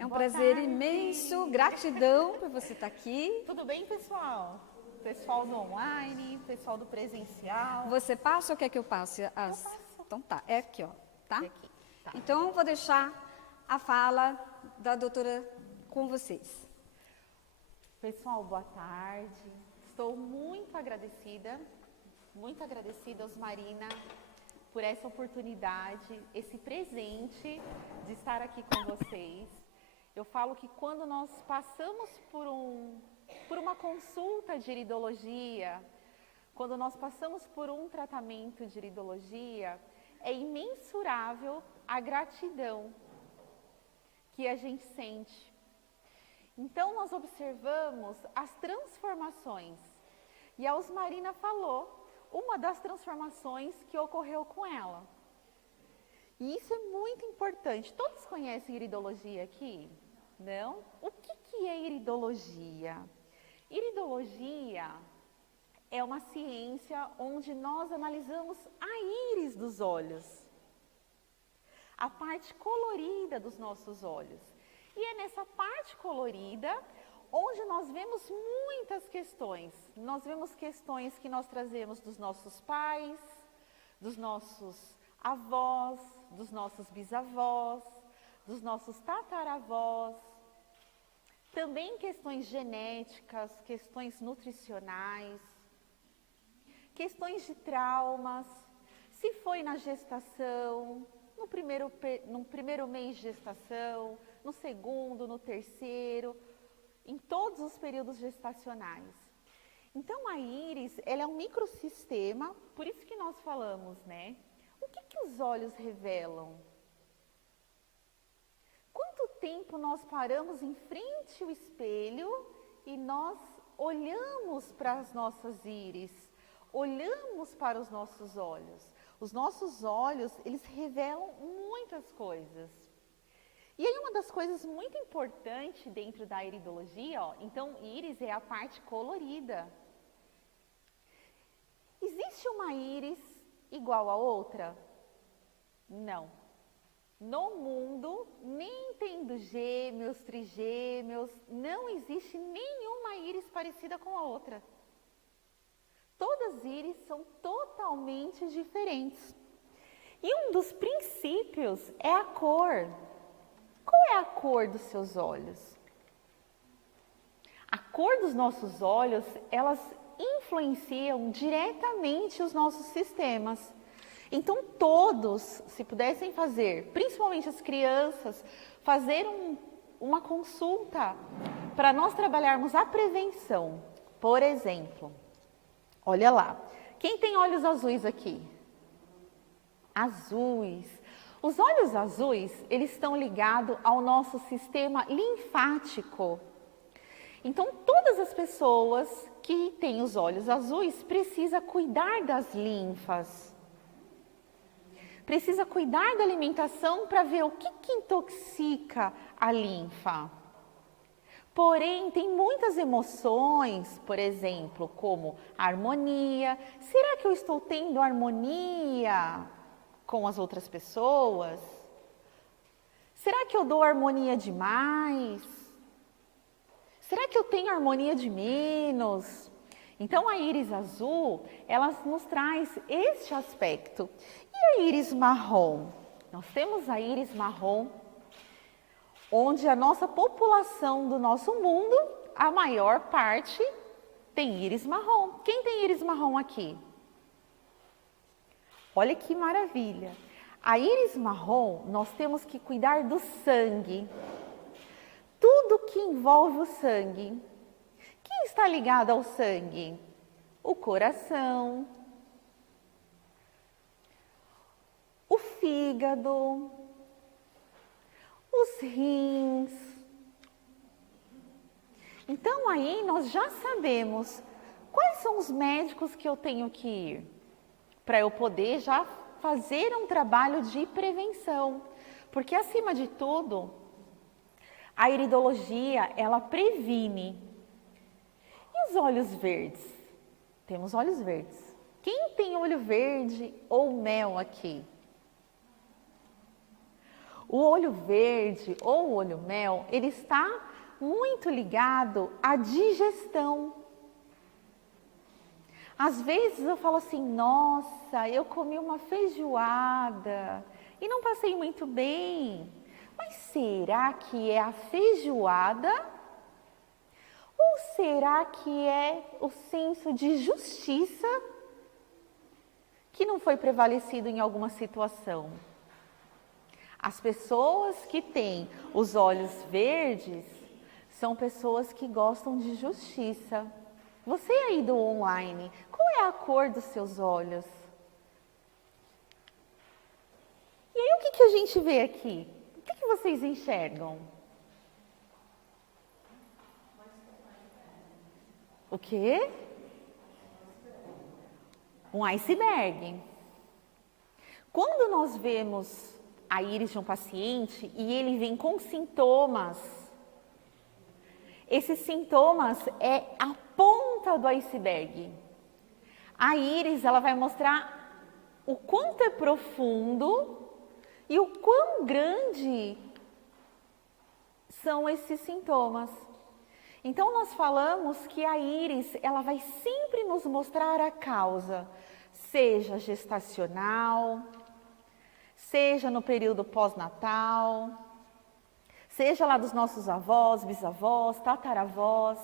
É um Boa prazer tarde. imenso, gratidão por você estar aqui. Tudo bem, pessoal? Pessoal do online, pessoal do presencial. Você passa ou quer que eu passe? passo. Então tá, é aqui, ó, tá? É aqui, tá. Então, vou deixar a fala da doutora com vocês. Pessoal, boa tarde. Estou muito agradecida Osmarina, por essa oportunidade, esse presente de estar aqui com vocês. Eu falo que quando nós passamos por uma consulta de iridologia, quando nós passamos por um tratamento de iridologia, é imensurável a gratidão que a gente sente. Então, nós observamos as transformações. E a Osmarina falou uma das transformações que ocorreu com ela. E isso é muito importante. Todos conhecem iridologia aqui? Não? O que é iridologia? Iridologia é uma ciência onde nós analisamos a íris dos olhos, a parte colorida dos nossos olhos. E é nessa parte colorida onde nós vemos muitas questões. Nós vemos questões que nós trazemos dos nossos pais, dos nossos avós, dos nossos bisavós, dos nossos tataravós. Também questões genéticas, questões nutricionais, questões de traumas, se foi na gestação, no primeiro mês de gestação, no segundo, no terceiro, em todos os períodos gestacionais. Então, a íris, ela é um microsistema, por isso que nós falamos, né? O que os olhos revelam? Quanto tempo nós paramos em frente ao espelho e nós olhamos para as nossas íris, olhamos para os nossos olhos? Os nossos olhos, eles revelam muitas coisas. E aí uma das coisas muito importantes dentro da iridologia, ó, então íris é a parte colorida. Existe uma íris igual a outra? Não. No mundo, nem tendo gêmeos, trigêmeos, não existe nenhuma íris parecida com a outra. Todas as íris são totalmente diferentes. E um dos princípios é a cor. Qual é a cor dos seus olhos? A cor dos nossos olhos, elas influenciam diretamente os nossos sistemas. Então, todos, se pudessem fazer, principalmente as crianças, fazer uma consulta para nós trabalharmos a prevenção. Por exemplo, olha lá, quem tem olhos azuis aqui? Azuis. Os olhos azuis, eles estão ligados ao nosso sistema linfático. Então, todas as pessoas que têm os olhos azuis precisam cuidar das linfas. Precisa cuidar da alimentação para ver o que intoxica a linfa. Porém, tem muitas emoções, por exemplo, como a harmonia. Será que eu estou tendo harmonia com as outras pessoas? Será que eu dou harmonia demais? Será que eu tenho harmonia de menos? Então, a íris azul, ela nos traz este aspecto. E a íris marrom? Nós temos a íris marrom, onde a nossa população do nosso mundo, a maior parte, tem íris marrom. Quem tem íris marrom aqui? Olha que maravilha! A íris marrom, nós temos que cuidar do sangue. Tudo que envolve o sangue. Quem está ligado ao sangue? O coração, o fígado, os rins. Então, aí nós já sabemos quais são os médicos que eu tenho que ir para eu poder já fazer um trabalho de prevenção. Porque, acima de tudo, a iridologia, ela previne. E os olhos verdes? Temos olhos verdes. Quem tem olho verde ou mel aqui? O olho verde ou o olho mel, ele está muito ligado à digestão. Às vezes eu falo assim, nossa, eu comi uma feijoada e não passei muito bem. Mas será que é a feijoada? Ou será que é o senso de justiça que não foi prevalecido em alguma situação? As pessoas que têm os olhos verdes são pessoas que gostam de justiça. Você aí do online, qual é a cor dos seus olhos? E aí o que a gente vê aqui? O que vocês enxergam? O quê? Um iceberg. Quando nós vemos a íris de um paciente e ele vem com sintomas, esses sintomas é a ponta do iceberg. A íris, ela vai mostrar o quanto é profundo e o quão grande são esses sintomas. Então, nós falamos que a íris, ela vai sempre nos mostrar a causa, seja gestacional, seja no período pós-natal, seja lá dos nossos avós, bisavós, tataravós.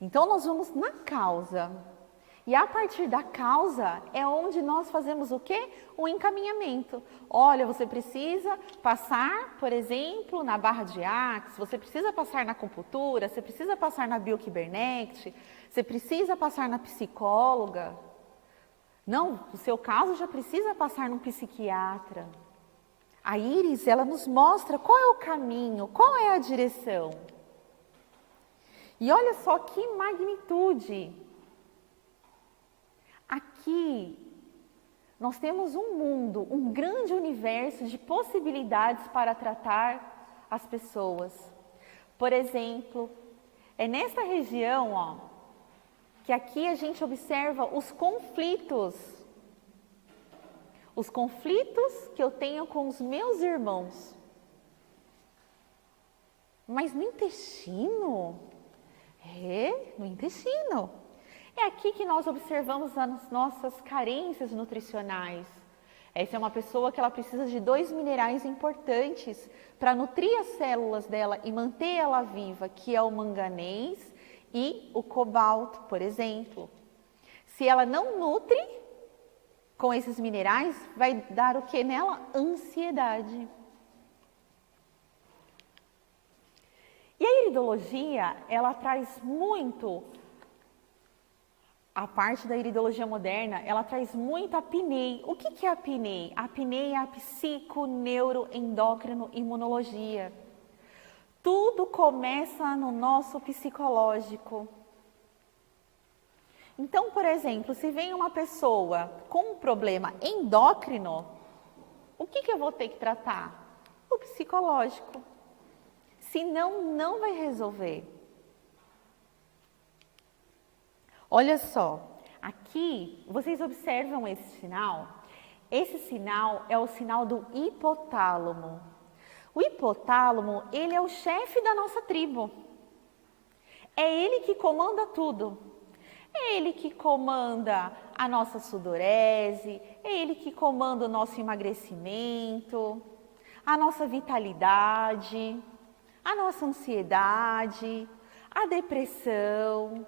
Então, nós vamos na causa. E a partir da causa é onde nós fazemos o quê? O encaminhamento. Olha, você precisa passar, por exemplo, na barra de Axe, você precisa passar na acupuntura, você precisa passar na biokibernete, você precisa passar na psicóloga. Não, no seu caso já precisa passar num psiquiatra. A íris, ela nos mostra qual é o caminho, qual é a direção. E olha só que magnitude. Aqui, nós temos um mundo, um grande universo de possibilidades para tratar as pessoas. Por exemplo, é nesta região, ó, que aqui a gente observa os conflitos. Os conflitos que eu tenho com os meus irmãos. Mas no intestino? No intestino. É aqui que nós observamos as nossas carências nutricionais. Essa é uma pessoa que ela precisa de 2 minerais importantes para nutrir as células dela e manter ela viva, que é o manganês e o cobalto, por exemplo. Se ela não nutre com esses minerais, vai dar o que nela? Ansiedade. E a iridologia, ela traz muito, a parte da iridologia moderna, ela traz muito a PNEI. O que é a PNEI? A PNEI é a psico-neuro-endócrino-imunologia. Tudo começa no nosso psicológico. Então, por exemplo, se vem uma pessoa com um problema endócrino, o que eu vou ter que tratar? O psicológico. Senão, não vai resolver. Olha só, aqui vocês observam esse sinal? Esse sinal é o sinal do hipotálamo. O hipotálamo, ele é o chefe da nossa tribo. É ele que comanda tudo. É ele que comanda a nossa sudorese, é ele que comanda o nosso emagrecimento, a nossa vitalidade, a nossa ansiedade, a depressão.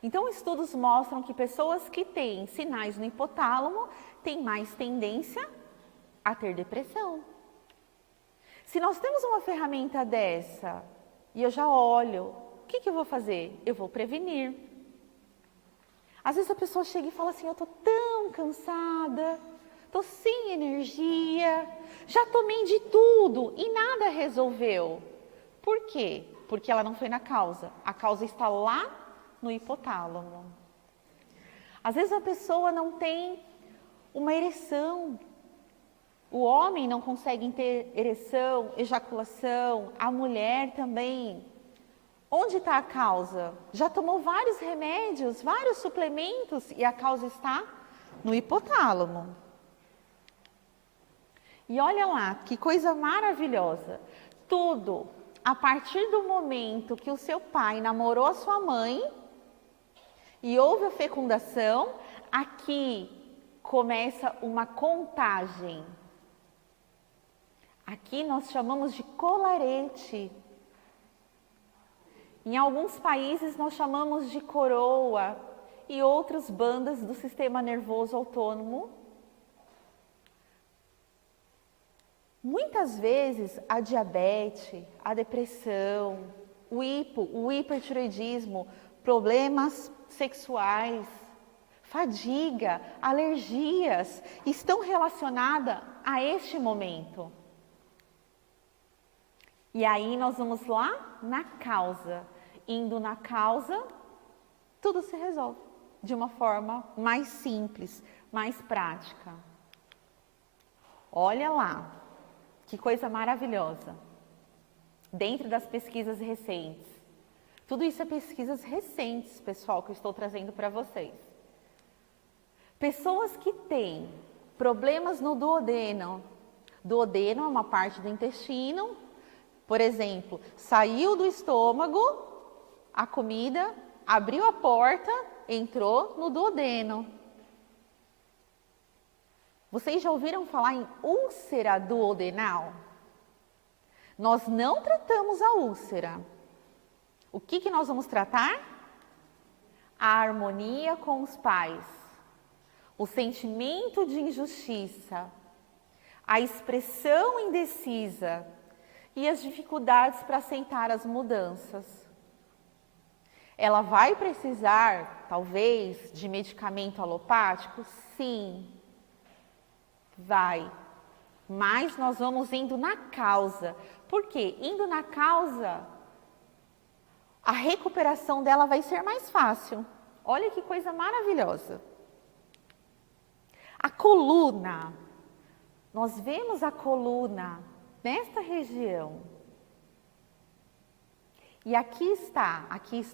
Então, estudos mostram que pessoas que têm sinais no hipotálamo têm mais tendência a ter depressão. Se nós temos uma ferramenta dessa e eu já olho, o que eu vou fazer? Eu vou prevenir. Às vezes a pessoa chega e fala assim, eu estou tão cansada, estou sem energia, já tomei de tudo e nada resolveu. Por quê? Porque ela não foi na causa. A causa está lá no hipotálamo. Às vezes a pessoa não tem uma ereção. O homem não consegue ter ereção, ejaculação, a mulher também. Onde está a causa? Já tomou vários remédios, vários suplementos e a causa está no hipotálamo. E olha lá, que coisa maravilhosa. Tudo a partir do momento que o seu pai namorou a sua mãe e houve a fecundação, aqui começa uma contagem. Aqui nós chamamos de colarete. Em alguns países nós chamamos de coroa e outras bandas do sistema nervoso autônomo. Muitas vezes a diabetes, a depressão, o hipertireoidismo, problemas sexuais, fadiga, alergias estão relacionadas a este momento. E aí nós vamos lá na causa. Indo na causa, tudo se resolve de uma forma mais simples, mais prática. Olha lá, que coisa maravilhosa. Dentro das pesquisas recentes. Tudo isso é pesquisas recentes, pessoal, que eu estou trazendo para vocês. Pessoas que têm problemas no duodeno. Duodeno é uma parte do intestino. Por exemplo, saiu do estômago a comida, abriu a porta, entrou no duodeno. Vocês já ouviram falar em úlcera duodenal? Nós não tratamos a úlcera. O que nós vamos tratar? A harmonia com os pais, o sentimento de injustiça, a expressão indecisa e as dificuldades para aceitar as mudanças. Ela vai precisar, talvez, de medicamento alopático? Sim, vai. Mas nós vamos indo na causa. Por quê? Indo na causa, a recuperação dela vai ser mais fácil. Olha que coisa maravilhosa. A coluna, nós vemos a coluna nesta região. E aqui está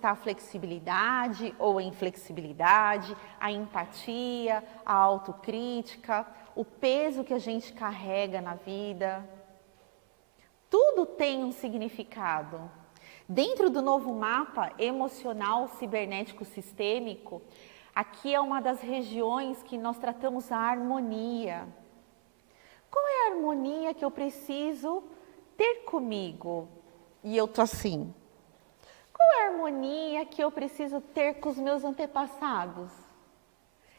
a flexibilidade ou a inflexibilidade, a empatia, a autocrítica, o peso que a gente carrega na vida. Tudo tem um significado. Dentro do novo mapa emocional cibernético sistêmico, aqui é uma das regiões que nós tratamos a harmonia. Qual é a harmonia que eu preciso ter comigo? E eu tô assim. Qual é a harmonia que eu preciso ter com os meus antepassados?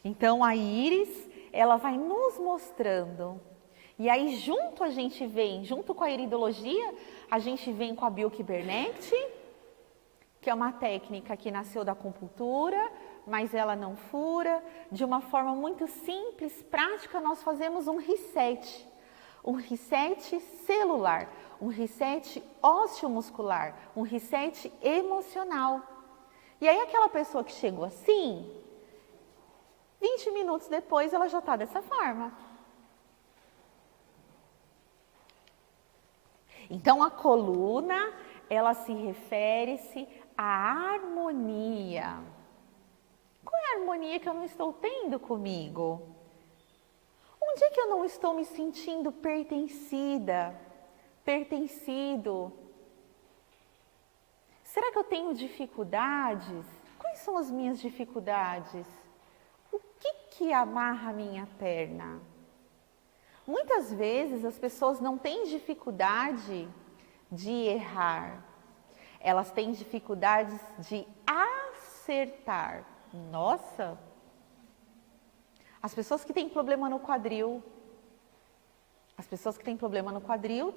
Então a Íris, ela vai nos mostrando. E aí junto a gente vem, junto com a iridologia, a gente vem com a biokibernete, que é uma técnica que nasceu da acupuntura, mas ela não fura. De uma forma muito simples, prática, nós fazemos um reset celular, um reset ósseo-muscular, um reset emocional. E aí aquela pessoa que chegou assim, 20 minutos depois ela já está dessa forma. Então a coluna, ela se refere-se à harmonia. Qual é a harmonia que eu não estou tendo comigo? Onde é que eu não estou me sentindo pertencida, pertencido? Será que eu tenho dificuldades? Quais são as minhas dificuldades? O que amarra a minha perna? Muitas vezes as pessoas não têm dificuldade de errar. Elas têm dificuldades de acertar. Nossa! As pessoas que têm problema no quadril,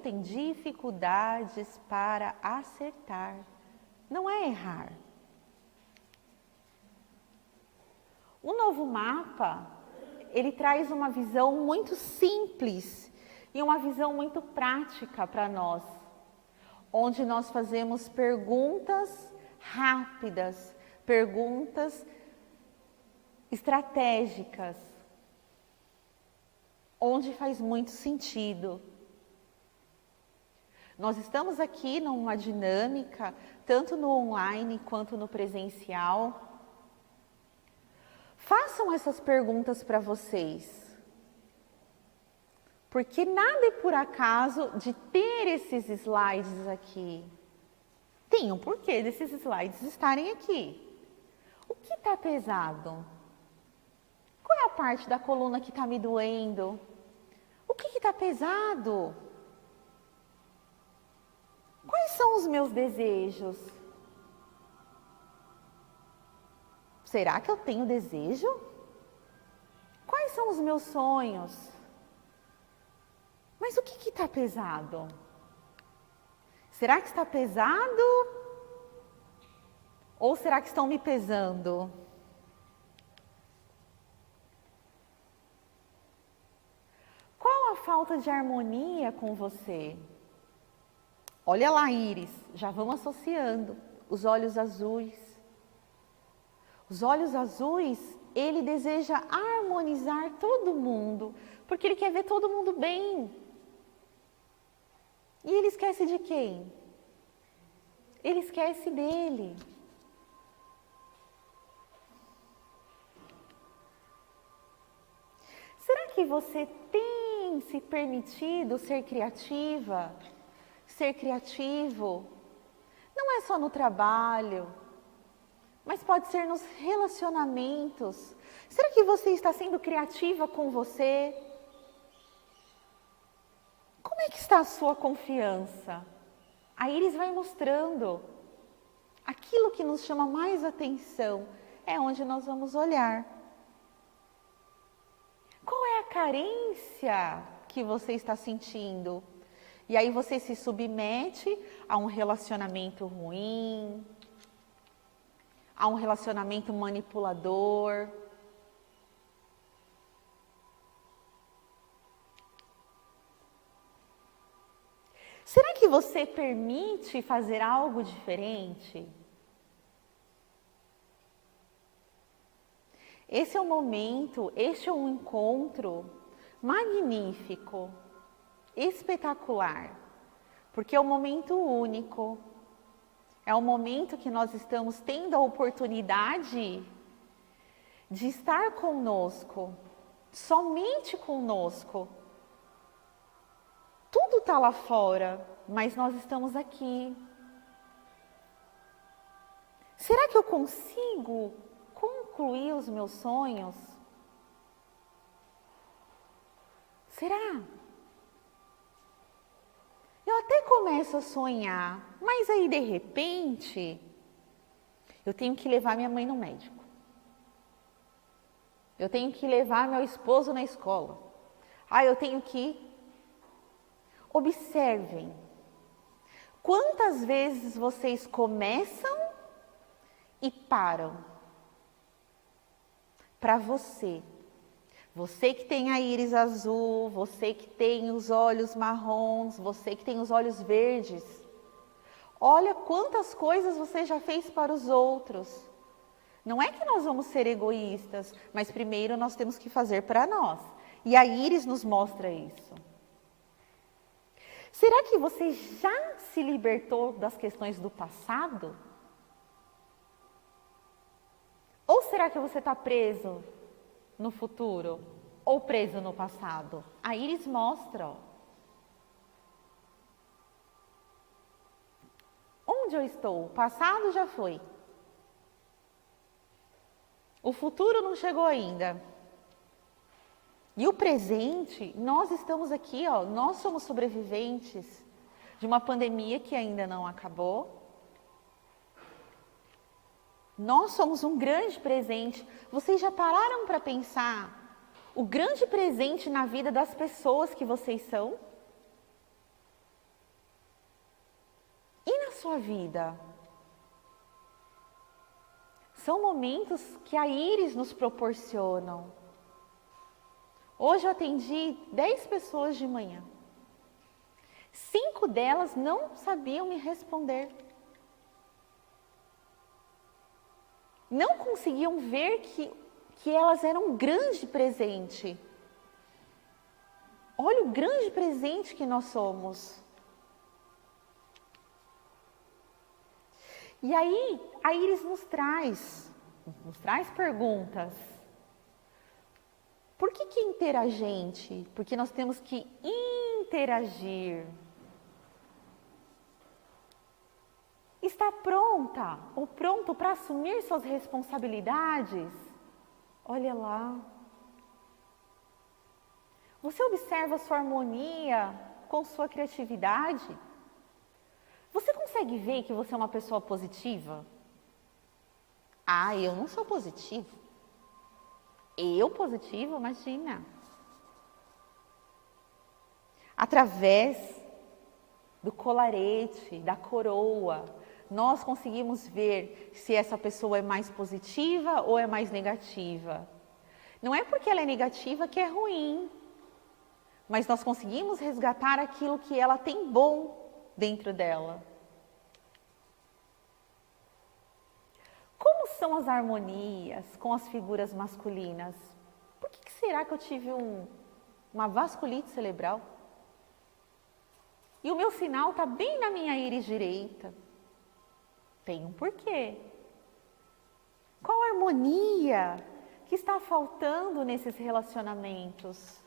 têm dificuldades para acertar. Não é errar. O novo mapa, ele traz uma visão muito simples e uma visão muito prática para nós, onde nós fazemos perguntas rápidas, perguntas estratégicas, onde faz muito sentido. Nós estamos aqui numa dinâmica, tanto no online quanto no presencial. Façam essas perguntas para vocês. Porque nada é por acaso de ter esses slides aqui. Tem um porquê desses slides estarem aqui. O que está pesado? Qual é a parte da coluna que está me doendo? O que está pesado? Quais são os meus desejos? Será que eu tenho desejo? Quais são os meus sonhos? Mas o que está pesado? Será que está pesado? Ou será que estão me pesando? Qual a falta de harmonia com você? Olha lá, Íris, já vamos associando os olhos azuis. Os olhos azuis, ele deseja harmonizar todo mundo, porque ele quer ver todo mundo bem. E ele esquece de quem? Ele esquece dele. Será que você tem se permitido ser criativa? Ser criativo? Não é só no trabalho, mas pode ser nos relacionamentos. Será que você está sendo criativa com você? Como é que está a sua confiança? A Íris vai mostrando. Aquilo que nos chama mais atenção é onde nós vamos olhar. Qual é a carência que você está sentindo? E aí você se submete a um relacionamento ruim, a um relacionamento manipulador. Será que você permite fazer algo diferente? Esse é um momento, este é um encontro magnífico, espetacular, porque é um momento único, é um momento que nós estamos tendo a oportunidade de estar conosco, somente conosco. Tudo está lá fora, mas nós estamos aqui. Será que eu consigo concluir os meus sonhos? Será? Eu até começo a sonhar, mas aí de repente, eu tenho que levar minha mãe no médico. Eu tenho que levar meu esposo na escola. Eu tenho que... Observem, quantas vezes vocês começam e param? Para você. Você que tem a íris azul, você que tem os olhos marrons, você que tem os olhos verdes. Olha quantas coisas você já fez para os outros. Não é que nós vamos ser egoístas, mas primeiro nós temos que fazer para nós. E a íris nos mostra isso. Será que você já se libertou das questões do passado? Ou será que você está preso no futuro ou preso no passado? A íris mostra. Onde eu estou? O passado já foi. O futuro não chegou ainda. E o presente, nós estamos aqui, nós somos sobreviventes de uma pandemia que ainda não acabou. Nós somos um grande presente. Vocês já pararam para pensar o grande presente na vida das pessoas que vocês são? E na sua vida? São momentos que a íris nos proporcionam. Hoje eu atendi 10 pessoas de manhã. 5 delas não sabiam me responder. Não conseguiam ver que elas eram um grande presente. Olha o grande presente que nós somos. E aí, a íris nos traz perguntas. Por que interagente? Porque nós temos que interagir. Está pronta ou pronto para assumir suas responsabilidades? Olha lá. Você observa sua harmonia com sua criatividade? Você consegue ver que você é uma pessoa positiva? Ah, eu não sou positivo. Eu positivo, imagina. Através do colarete, da coroa, nós conseguimos ver se essa pessoa é mais positiva ou é mais negativa. Não é porque ela é negativa que é ruim, mas nós conseguimos resgatar aquilo que ela tem bom dentro dela. Como são as harmonias com as figuras masculinas? Por que será que eu tive uma vasculite cerebral? E o meu sinal está bem na minha íris direita. Tem um porquê. Qual a harmonia que está faltando nesses relacionamentos?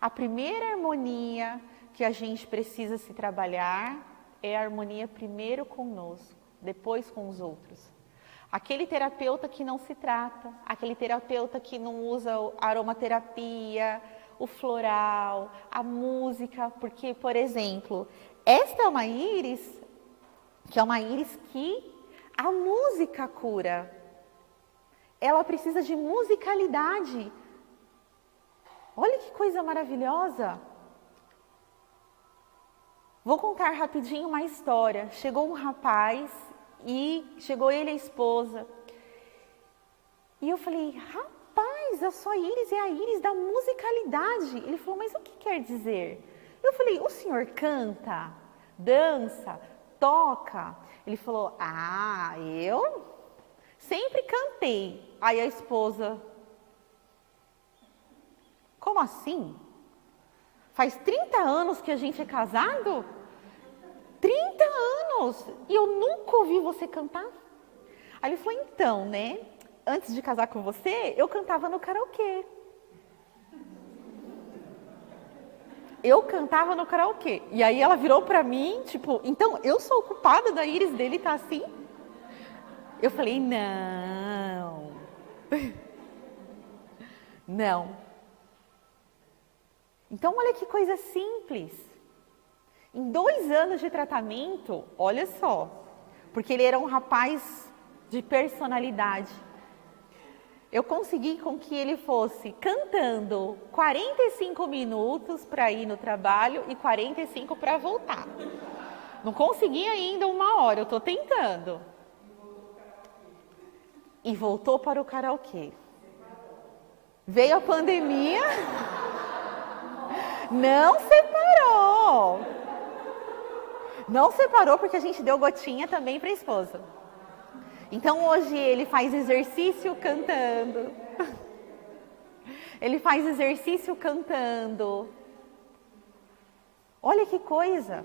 A primeira harmonia que a gente precisa se trabalhar é a harmonia primeiro conosco, depois com os outros. Aquele terapeuta que não se trata, aquele terapeuta que não usa a aromaterapia, o floral, a música, porque, por exemplo, esta é uma íris, que é uma íris que a música cura. Ela precisa de musicalidade. Olha que coisa maravilhosa. Vou contar rapidinho uma história. Chegou um rapaz e chegou ele e a esposa. E eu falei, rapaz, a sua íris é a íris da musicalidade. Ele falou, mas o que quer dizer? Eu falei, o senhor canta, dança, toca? Ele falou, eu sempre cantei. Aí a esposa, como assim? Faz 30 anos que a gente é casado? 30 anos! E eu nunca ouvi você cantar? Aí ele falou, então, né? Antes de casar com você, eu cantava no karaokê. Eu cantava no karaokê. E aí ela virou pra mim, tipo, então eu sou culpada da íris dele tá assim? Eu falei, não. Não. Então, olha que coisa simples. Em 2 anos de tratamento, olha só, porque ele era um rapaz de personalidade. Eu consegui com que ele fosse cantando 45 minutos para ir no trabalho e 45 para voltar. Não consegui ainda 1 hora, eu estou tentando. E voltou para o karaokê. Veio a pandemia... Não separou. Não separou porque a gente deu gotinha também para a esposa. Então hoje ele faz exercício cantando. Ele faz exercício cantando. Olha que coisa.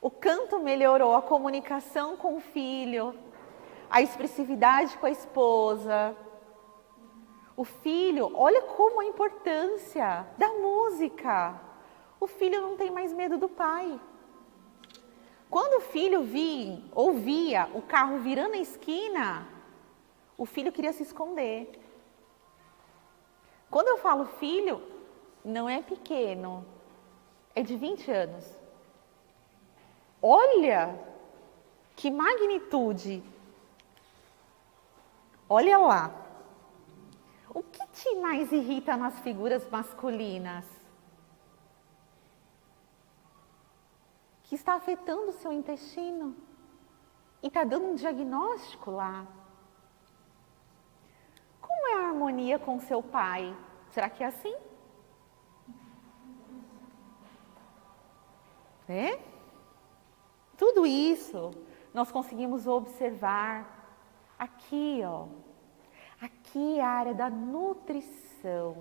O canto melhorou a comunicação com o filho, a expressividade com a esposa. O filho, olha como a importância da música. O filho não tem mais medo do pai. Quando o filho ouvia o carro virando a esquina, o filho queria se esconder. Quando eu falo filho, não é pequeno, é de 20 anos. Olha que magnitude. Olha lá. O que te mais irrita nas figuras masculinas? Que está afetando o seu intestino e está dando um diagnóstico lá. Como é a harmonia com seu pai? Será que é assim? É? Tudo isso nós conseguimos observar aqui, ó. Aqui é a área da nutrição.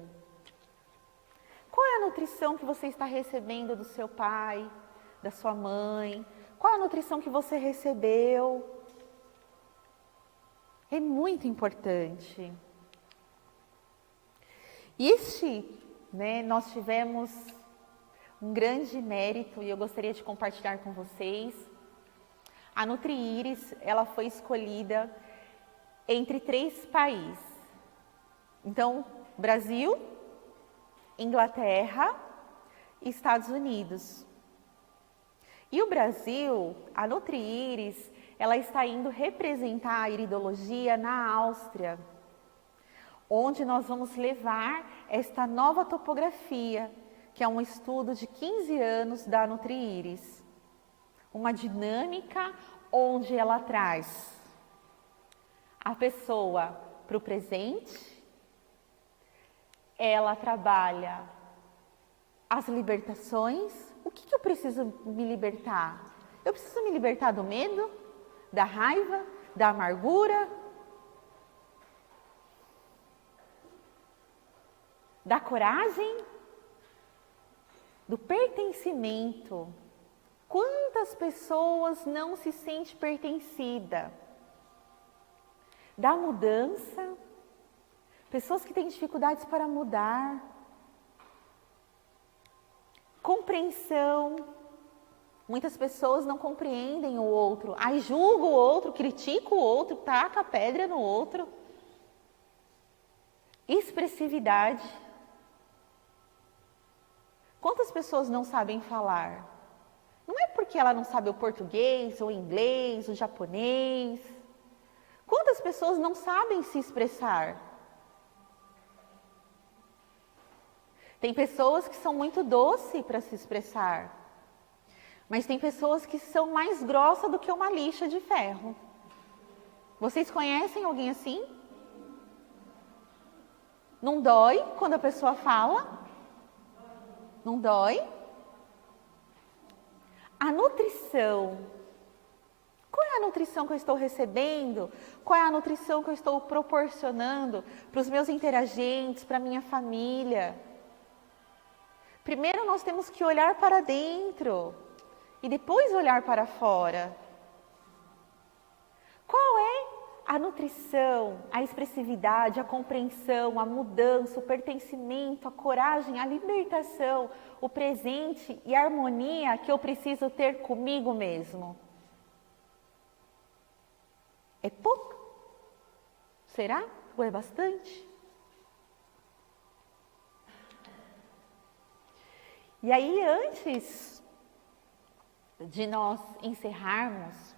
Qual é a nutrição que você está recebendo do seu pai, da sua mãe? Qual é a nutrição que você recebeu? É muito importante. Nós tivemos um grande mérito e eu gostaria de compartilhar com vocês. A NutriÍris, ela foi escolhida entre 3 países. Então, Brasil, Inglaterra e Estados Unidos. E o Brasil, a NutriÍris, ela está indo representar a iridologia na Áustria, onde nós vamos levar esta nova topografia, que é um estudo de 15 anos da NutriÍris. Uma dinâmica onde ela traz a pessoa para o presente, ela trabalha as libertações. O que eu preciso me libertar? Eu preciso me libertar do medo, da raiva, da amargura, da coragem, do pertencimento. Quantas pessoas não se sentem pertencida? Da mudança, pessoas que têm dificuldades para mudar, compreensão. Muitas pessoas não compreendem o outro, aí julga o outro, critica o outro, taca a pedra no outro. Expressividade. Quantas pessoas não sabem falar? Não é porque ela não sabe o português, o inglês, o japonês. Quantas pessoas não sabem se expressar? Tem pessoas que são muito doces para se expressar, mas tem pessoas que são mais grossas do que uma lixa de ferro. Vocês conhecem alguém assim? Não dói quando a pessoa fala? Não dói? A nutrição. Qual é a nutrição que eu estou recebendo? Qual é a nutrição que eu estou proporcionando para os meus interagentes, para a minha família? Primeiro nós temos que olhar para dentro e depois olhar para fora. Qual é a nutrição, a expressividade, a compreensão, a mudança, o pertencimento, a coragem, a libertação, o presente e a harmonia que eu preciso ter comigo mesmo? É pouco? Será? Ou é bastante? E aí, antes de nós encerrarmos,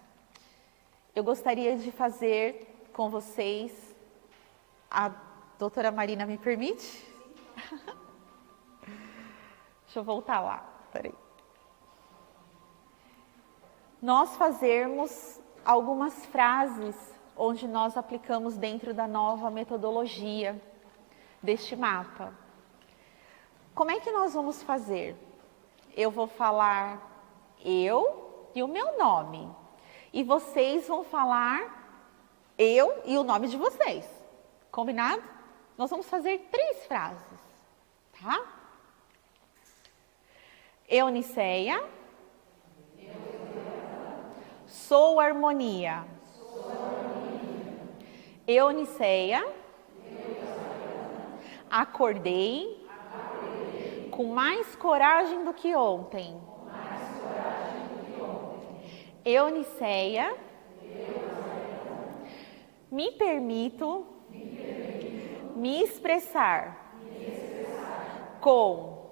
eu gostaria de fazer com vocês, a doutora Marina me permite? Deixa eu voltar lá, peraí. Nós fazermos algumas frases onde nós aplicamos dentro da nova metodologia deste mapa. Como é que nós vamos fazer? Eu vou falar eu e o meu nome. E vocês vão falar eu e o nome de vocês. Combinado? Nós vamos fazer 3 frases, tá? Euniceia. Sou harmonia. Euniceia. Acordei com mais coragem do que ontem. Euniceia, me permito me expressar com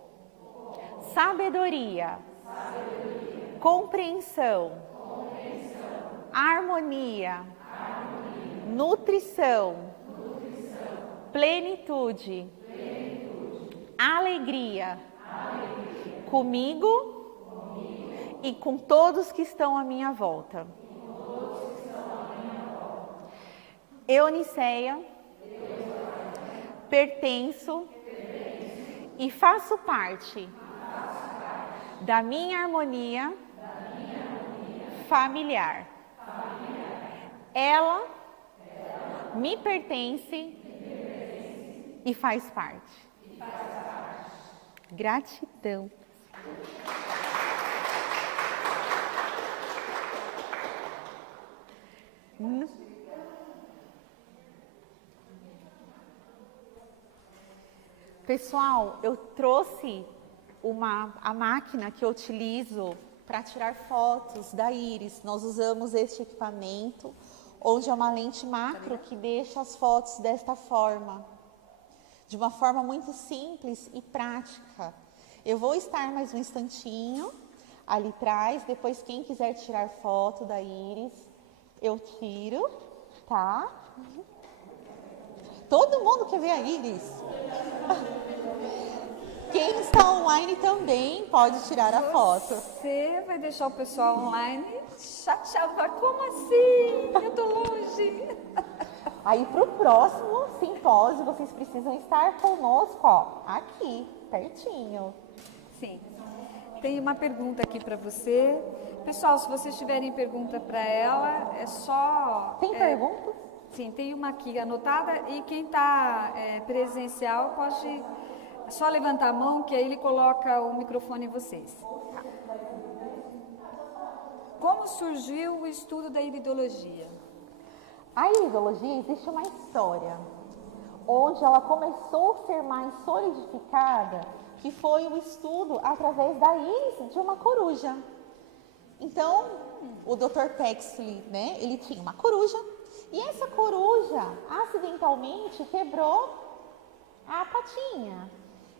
sabedoria, compreensão, harmonia, nutrição, plenitude, alegria, comigo e com todos que estão à minha volta. Euniceia, pertenço e faço parte da minha harmonia familiar. Ela me pertence e faz parte. Gratidão. Pessoal, eu trouxe a máquina que eu utilizo para tirar fotos da íris. Nós usamos este equipamento, onde é uma lente macro que deixa as fotos desta forma, de uma forma muito simples e prática. Eu vou estar mais um instantinho ali atrás, depois quem quiser tirar foto da íris, eu tiro, tá? Todo mundo quer ver a íris. Quem está online também pode tirar a foto. Você vai deixar o pessoal online chateado, falar, como assim? Eu tô longe. Aí para o próximo simpósio, vocês precisam estar conosco, ó, aqui, pertinho. Sim. Tem uma pergunta aqui para você. Pessoal, se vocês tiverem pergunta para ela, é só... Tem pergunta? Sim, tem uma aqui anotada e quem está presencial pode só levantar a mão que aí ele coloca o microfone em vocês. Como surgiu o estudo da iridologia? A iridologia existe uma história, onde ela começou a ser mais solidificada, que foi o estudo através da íris de uma coruja. Então, o Dr. Pexley, né, ele tinha uma coruja, e essa coruja, acidentalmente, quebrou a patinha.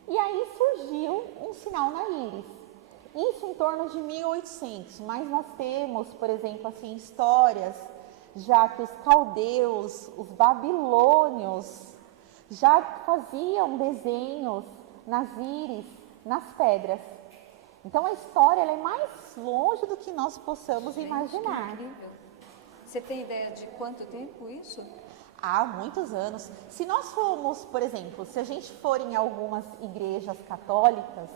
E aí surgiu um sinal na íris. Isso em torno de 1800, mas nós temos, por exemplo, assim, histórias, já que os caldeus, os babilônios, já faziam desenhos nas íris, nas pedras. Então a história ela é mais longe do que nós possamos imaginar. Que incrível. Você tem ideia de quanto tempo isso? Há muitos anos. Se nós formos, por exemplo, se a gente for em algumas igrejas católicas,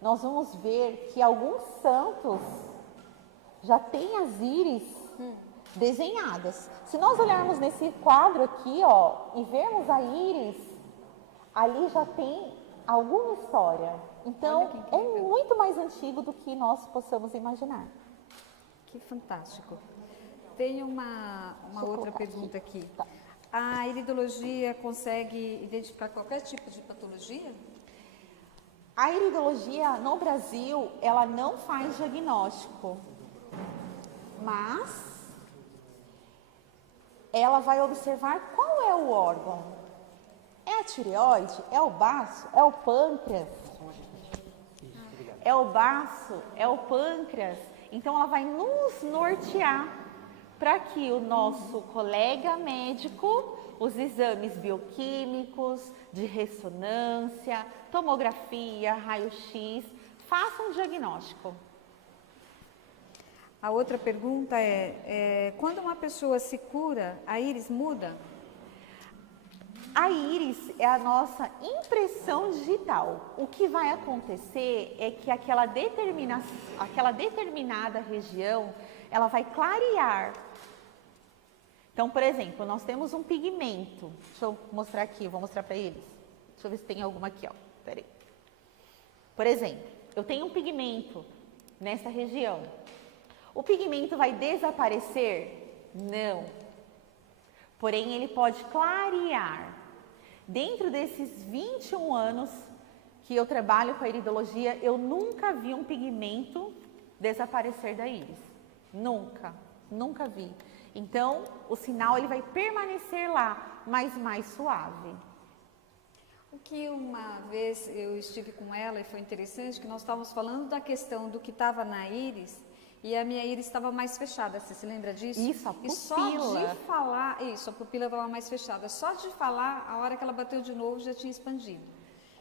nós vamos ver que alguns santos já têm as íris desenhadas. Se nós olharmos nesse quadro aqui, ó, e vermos a íris, ali já tem alguma história. Então, é muito mais antigo do que nós possamos imaginar. Que fantástico. Tem uma outra pergunta aqui. Tá. A iridologia consegue identificar qualquer tipo de patologia? A iridologia no Brasil, ela não faz diagnóstico, mas ela vai observar qual é o órgão. É a tireoide? É o baço? É o pâncreas? É o baço? É o pâncreas? Então ela vai nos nortear para que o nosso colega médico, os exames bioquímicos, de ressonância, tomografia, raio-x, façam um diagnóstico. A outra pergunta é quando uma pessoa se cura, a íris muda? A íris é a nossa impressão digital. O que vai acontecer é que aquela determinada região, ela vai clarear. Então, por exemplo, nós temos um pigmento. Deixa eu mostrar aqui, vou mostrar para eles. Deixa eu ver se tem alguma aqui, ó. Peraí. Por exemplo, eu tenho um pigmento nessa região. O pigmento vai desaparecer? Não. Porém, ele pode clarear. Dentro desses 21 anos que eu trabalho com a iridologia, eu nunca vi um pigmento desaparecer da íris. Nunca, nunca vi. Então, o sinal ele vai permanecer lá, mas mais suave. O que uma vez eu estive com ela e foi interessante que nós estávamos falando da questão do que estava na íris e a minha íris estava mais fechada. Você se lembra disso? Isso, a pupila. E só de falar, isso, a pupila estava mais fechada. Só de falar, a hora que ela bateu de novo já tinha expandido.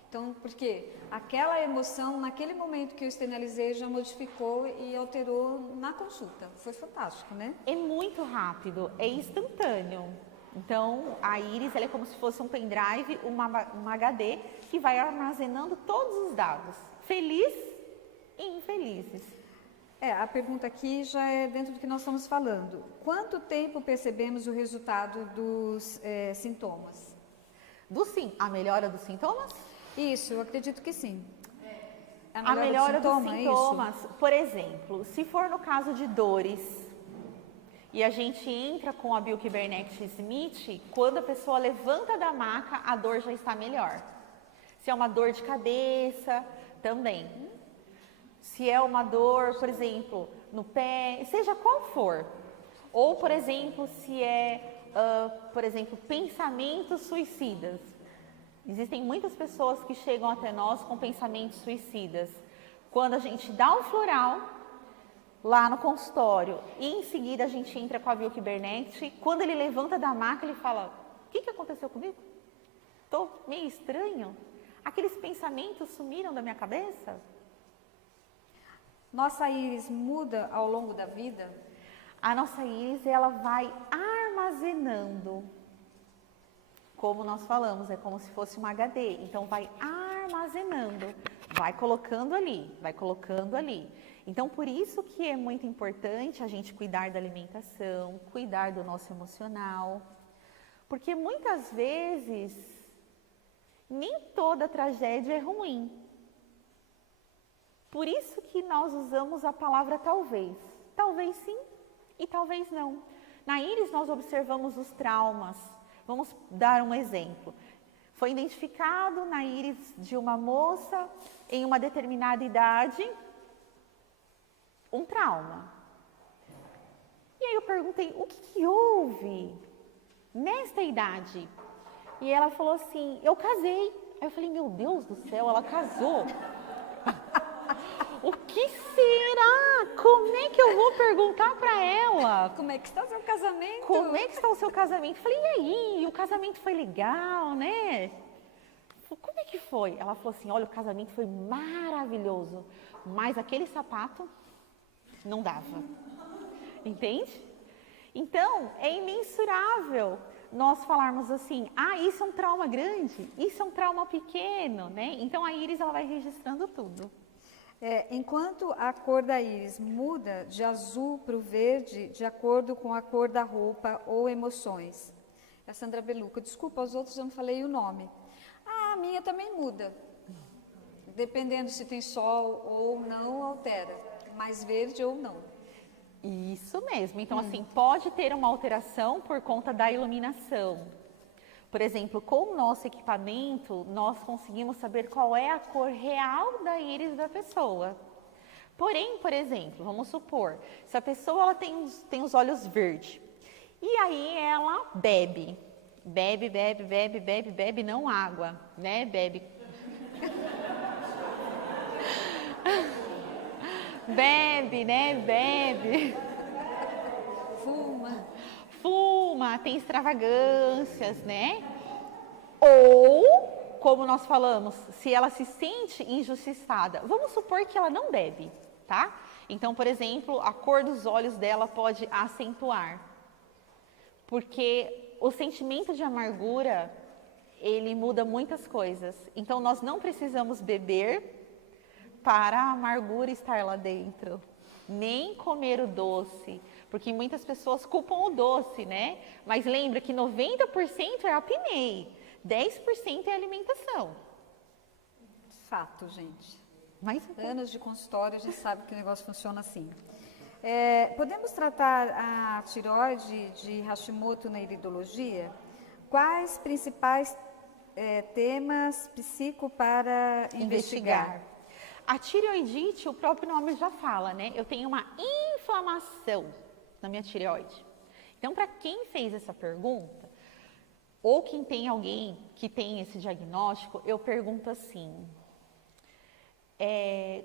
Então, porque aquela emoção, naquele momento que eu externalizei, já modificou e alterou na consulta. Foi fantástico, né? É muito rápido, é instantâneo. Então, a íris ela é como se fosse um pendrive, uma HD, que vai armazenando todos os dados, felizes e infelizes. A pergunta aqui já é dentro do que nós estamos falando. Quanto tempo percebemos o resultado dos sintomas? A melhora dos sintomas? Isso, eu acredito que sim. A melhora dos sintomas, por exemplo, se for no caso de dores, e a gente entra com a Bill-Kybernetic Smith, quando a pessoa levanta da maca, a dor já está melhor. Se é uma dor de cabeça, também. Se é uma dor, por exemplo, no pé, seja qual for. Ou, por exemplo, se é, por exemplo, pensamentos suicidas. Existem muitas pessoas que chegam até nós com pensamentos suicidas. Quando a gente dá um floral lá no consultório e em seguida a gente entra com a biokibernete, quando ele levanta da maca, ele fala: o que aconteceu comigo? Estou meio estranho. Aqueles pensamentos sumiram da minha cabeça? Nossa íris muda ao longo da vida? A nossa íris, ela vai armazenando. Como nós falamos, é como se fosse um HD. Então, vai armazenando, vai colocando ali, vai colocando ali. Então, por isso que é muito importante a gente cuidar da alimentação, cuidar do nosso emocional. Porque muitas vezes, nem toda tragédia é ruim. Por isso que nós usamos a palavra talvez. Talvez sim e talvez não. Na íris nós observamos os traumas. Vamos dar um exemplo. Foi identificado na íris de uma moça em uma determinada idade um trauma. E aí eu perguntei: o que houve nesta idade? E ela falou assim: eu casei. Aí eu falei: meu Deus do céu, ela casou. O que será? Como é que eu vou perguntar para ela? Como é que está o seu casamento? Como é que está o seu casamento? Falei: e aí? O casamento foi legal, né? Como é que foi? Ela falou assim: olha, o casamento foi maravilhoso, mas aquele sapato não dava. Entende? Então, é imensurável nós falarmos assim: ah, isso é um trauma grande, isso é um trauma pequeno, né? Então, a íris, ela vai registrando tudo. Enquanto a cor da íris muda de azul para o verde, de acordo com a cor da roupa ou emoções. A Sandra Beluca: desculpa, aos outros eu não falei o nome. Ah, a minha também muda. Dependendo se tem sol ou não, altera. Mais verde ou não. Isso mesmo. Então, assim, pode ter uma alteração por conta da iluminação. Por exemplo, com o nosso equipamento, nós conseguimos saber qual é a cor real da íris da pessoa. Porém, por exemplo, vamos supor, se a pessoa ela tem os olhos verdes, e aí ela bebe, não água, né? Bebe. Bebe, né? Bebe. Fuma, tem extravagâncias, né? Ou, como nós falamos, se ela se sente injustiçada, vamos supor que ela não bebe, tá? Então, por exemplo, a cor dos olhos dela pode acentuar. Porque o sentimento de amargura, ele muda muitas coisas. Então, nós não precisamos beber para a amargura estar lá dentro, nem comer o doce, porque muitas pessoas culpam o doce, né? Mas lembra que 90% é a apneia, 10% é a alimentação. Fato, gente. Mas anos de consultório, a gente sabe que o negócio funciona assim. Podemos tratar a tireoide de Hashimoto na iridologia? Quais principais temas psico para investigar? A tireoidite, o próprio nome já fala, né? Eu tenho uma inflamação na minha tireoide. Então, para quem fez essa pergunta, ou quem tem alguém que tem esse diagnóstico, eu pergunto assim: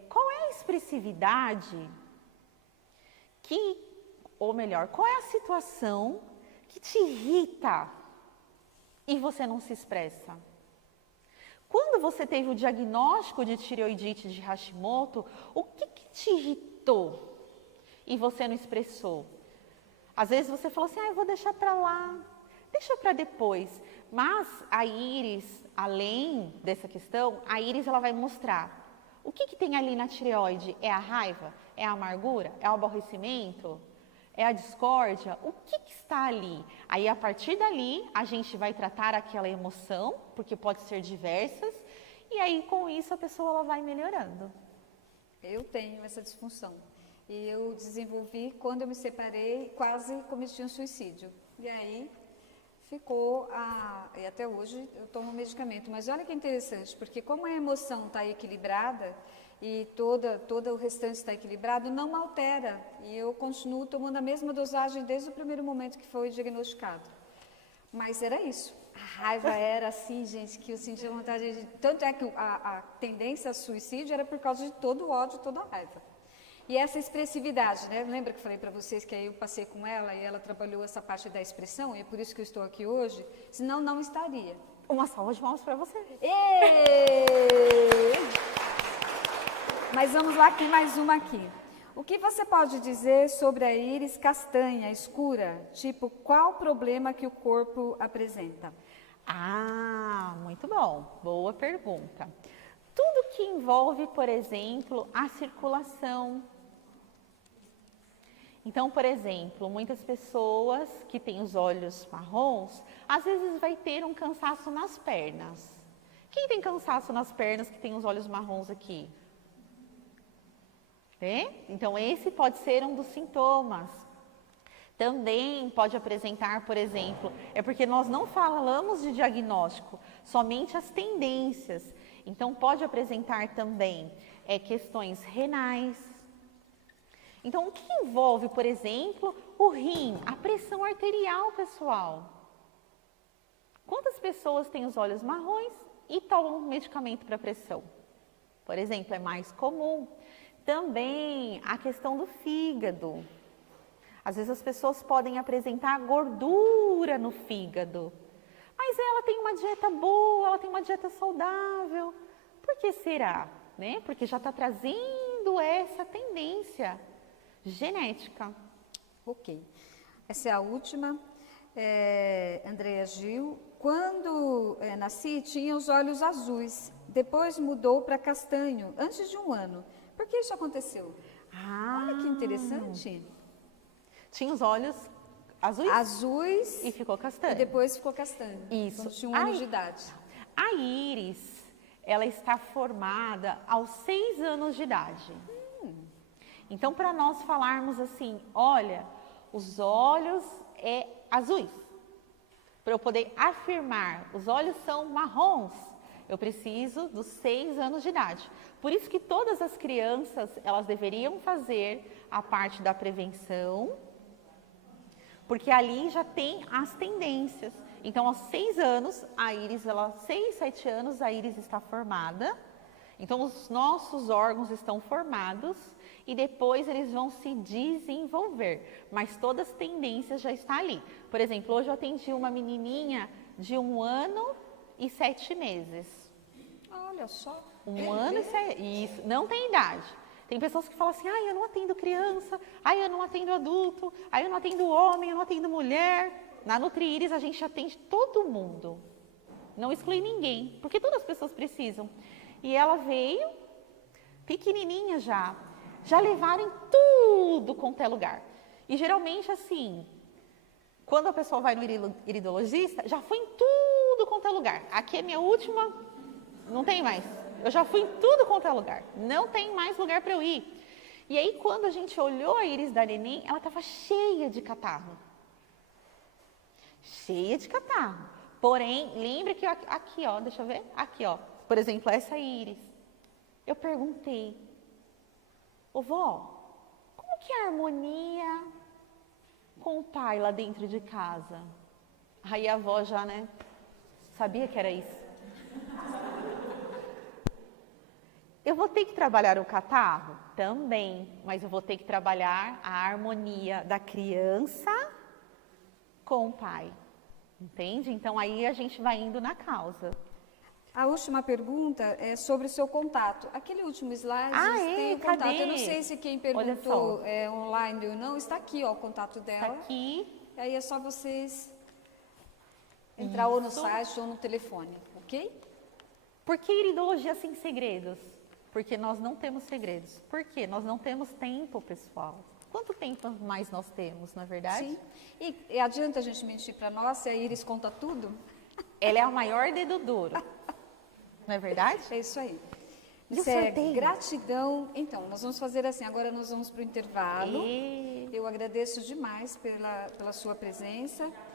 qual é a expressividade ou melhor, qual é a situação que te irrita e você não se expressa? Quando você teve o diagnóstico de tireoidite de Hashimoto, o que te irritou e você não expressou? Às vezes você falou assim: eu vou deixar para lá, deixa para depois. Mas a íris, além dessa questão, a íris ela vai mostrar o que tem ali na tireoide. É a raiva? É a amargura? É o aborrecimento? É a discórdia? O que está ali? Aí, a partir dali, a gente vai tratar aquela emoção, porque pode ser diversas, e aí, com isso, a pessoa ela vai melhorando. Eu tenho essa disfunção. E eu desenvolvi, quando eu me separei, quase cometi um suicídio. E aí, ficou, e até hoje eu tomo medicamento. Mas olha que interessante, porque como a emoção está equilibrada e todo o restante está equilibrado, não altera. E eu continuo tomando a mesma dosagem desde o primeiro momento que foi diagnosticado. Mas era isso. A raiva era assim, gente, que eu sentia vontade de... Tanto é que a tendência a suicídio era por causa de todo o ódio, toda a raiva. E essa expressividade, né? Lembra que eu falei para vocês que aí eu passei com ela e ela trabalhou essa parte da expressão, e é por isso que eu estou aqui hoje, senão não estaria. Uma salva de palmas para você. Êêêê! Mas vamos lá, aqui mais uma aqui. O que você pode dizer sobre a íris castanha, escura? Tipo, qual problema que o corpo apresenta? Ah, muito bom. Boa pergunta. Tudo que envolve, por exemplo, a circulação. Então, por exemplo, muitas pessoas que têm os olhos marrons, às vezes vai ter um cansaço nas pernas. Quem tem cansaço nas pernas que tem os olhos marrons aqui? Então, esse pode ser um dos sintomas. Também pode apresentar, por exemplo, é porque nós não falamos de diagnóstico, somente as tendências. Então, pode apresentar também questões renais. Então, o que envolve, por exemplo, o rim, a pressão arterial, pessoal? Quantas pessoas têm os olhos marrons e tomam medicamento para pressão? Por exemplo, é mais comum. Também a questão do fígado. Às vezes as pessoas podem apresentar gordura no fígado. Mas ela tem uma dieta boa, ela tem uma dieta saudável. Por que será? Né? Porque já está trazendo essa tendência genética. Ok. Essa é a última. Andréa Gil. Quando nasci, tinha os olhos azuis. Depois mudou para castanho, antes de um ano. Por que isso aconteceu? Olha que interessante. Tinha os olhos azuis? Azuis. E ficou castanho. E depois ficou castanho. Isso. Quando tinha um ano de idade. A íris, ela está formada aos 6 anos de idade. Então, para nós falarmos assim, olha, os olhos azuis. Para eu poder afirmar, os olhos são marrons, eu preciso dos 6 anos de idade. Por isso que todas as crianças, elas deveriam fazer a parte da prevenção, porque ali já tem as tendências. Então, aos 6 anos, a íris, 6, 7 anos, a íris está formada. Então, os nossos órgãos estão formados e depois eles vão se desenvolver. Mas todas as tendências já estão ali. Por exemplo, hoje eu atendi uma menininha de 1 ano e 7 meses. Olha só. 1 ano e 7 meses. Isso, não tem idade. Tem pessoas que falam assim, eu não atendo criança, eu não atendo adulto, eu não atendo homem, eu não atendo mulher. Na NutriÍris a gente atende todo mundo. Não exclui ninguém, porque todas as pessoas precisam. E ela veio, pequenininha já levaram em tudo quanto é lugar. E geralmente assim, quando a pessoa vai no iridologista, já foi em tudo quanto é lugar. Aqui é minha última, não tem mais. Eu já fui em tudo quanto é lugar, não tem mais lugar para eu ir. E aí quando a gente olhou a íris da neném, ela estava cheia de catarro. Cheia de catarro. Porém, lembra que aqui, ó, deixa eu ver, aqui, ó. Por exemplo, essa íris. Eu perguntei, vó, como que é a harmonia com o pai lá dentro de casa? Aí a avó já, né, sabia que era isso. Eu vou ter que trabalhar o catarro? Também, mas eu vou ter que trabalhar a harmonia da criança com o pai. Entende? Então, aí a gente vai indo na causa. A última pergunta é sobre o seu contato. Aquele último slide tem o contato. Cadê? Eu não sei se quem perguntou é online ou não. Está aqui, ó, o contato dela. Está aqui. E aí é só vocês entrar ou no site ou no telefone, ok? Por que iridologia sem segredos? Porque nós não temos segredos. Por quê? Nós não temos tempo, pessoal. Quanto tempo mais nós temos, não é verdade? Sim. E adianta a gente mentir para nós se a íris conta tudo? Ela é a maior dedo duro. Não é verdade? É isso aí. E o Sério, sorteio? gratidão. Então, nós vamos fazer assim, agora nós vamos para o intervalo. E... Eu agradeço demais pela sua presença.